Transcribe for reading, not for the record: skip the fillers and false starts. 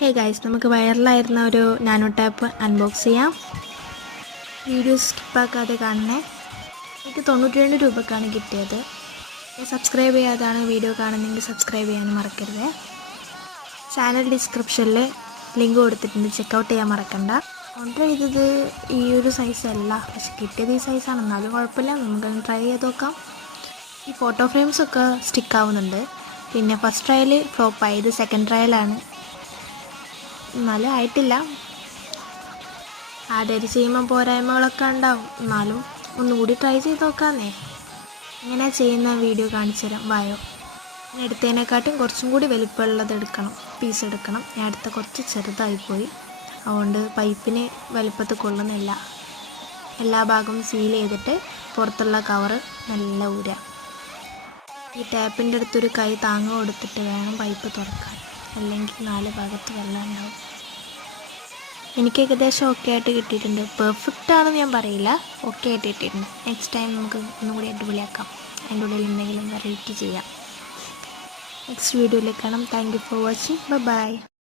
Hey guys, നമുക്ക് വൈറലായിരുന്ന ഒരു nano tap unbox ചെയ്യാം. വീഡിയോ സ്കിപ്പാക്കാതെ കാണണേ. എനിക്ക് 92 രൂപക്കാണ് കിട്ടിയത്. സബ്സ്ക്രൈബ് ചെയ്യാതാണ് വീഡിയോ കാണുന്നെങ്കിൽ സബ്സ്ക്രൈബ് ചെയ്യാനും മറക്കരുത്. ചാനൽ ഡിസ്ക്രിപ്ഷനിൽ ലിങ്ക് കൊടുത്തിട്ടുണ്ട്, ചെക്കൗട്ട് ചെയ്യാൻ മറക്കണ്ട. ഓർഡർ ചെയ്തത് ഈ ഒരു സൈസല്ല, പക്ഷെ കിട്ടിയത് ഈ സൈസാണ്. എന്നാലും കുഴപ്പമില്ല, നമുക്കൊന്ന് ട്രൈ ചെയ്ത് നോക്കാം. ഈ ഫോട്ടോ ഫ്രെയിംസൊക്കെ സ്റ്റിക്കാവുന്നുണ്ട്. പിന്നെ ഫസ്റ്റ് ട്രയൽ ഫ്ലോപ്പായി, ഇത് സെക്കൻഡ് ട്രയലാണ്. എന്നാലും ആയിട്ടില്ല. ആദ്യമായിട്ട് ചെയ്യുമ്പോൾ പോരായ്മകളൊക്കെ ഉണ്ടാവും, എന്നാലും ഒന്നുകൂടി ട്രൈ ചെയ്ത് നോക്കാമെന്നേ. ഇങ്ങനെ ചെയ്യുന്ന വീഡിയോ കാണിച്ചു തരാം, വായോ. ഞാൻ എടുത്തതിനെക്കാട്ടും കുറച്ചും കൂടി വലിപ്പമുള്ളത് പീസ് എടുക്കണം. ഞാൻ അടുത്ത കുറച്ച് ചെറുതായിപ്പോയി, അതുകൊണ്ട് പൈപ്പിന് വലിപ്പത്തിൽ കൊള്ളുന്നില്ല. എല്ലാ ഭാഗവും സീൽ ചെയ്തിട്ട് പുറത്തുള്ള കവറ് നല്ല ഊരാം. ഈ ടാപ്പിൻ്റെ അടുത്തൊരു കൈ താങ്ങ് കൊടുത്തിട്ട് വേണം പൈപ്പ് തുറക്കാൻ, അല്ലെങ്കിൽ 4 ഭാഗത്ത് വെള്ളം ഉണ്ടാവും. എനിക്ക് ഏകദേശം ഓക്കെ ആയിട്ട് കിട്ടിയിട്ടുണ്ട്. പെർഫെക്റ്റ് ആണെന്ന് ഞാൻ പറയില്ല, ഓക്കെ ആയിട്ട് കിട്ടിയിട്ടുണ്ട്. നെക്സ്റ്റ് ടൈം നമുക്ക് ഒന്നുകൂടി അടിപൊളിയാക്കാം. അതിൻ്റെ ഉള്ളിൽ എന്തെങ്കിലും വെറൈറ്റി ചെയ്യാം. നെക്സ്റ്റ് വീഡിയോയിൽ കാണാം. Thank you for watching. By.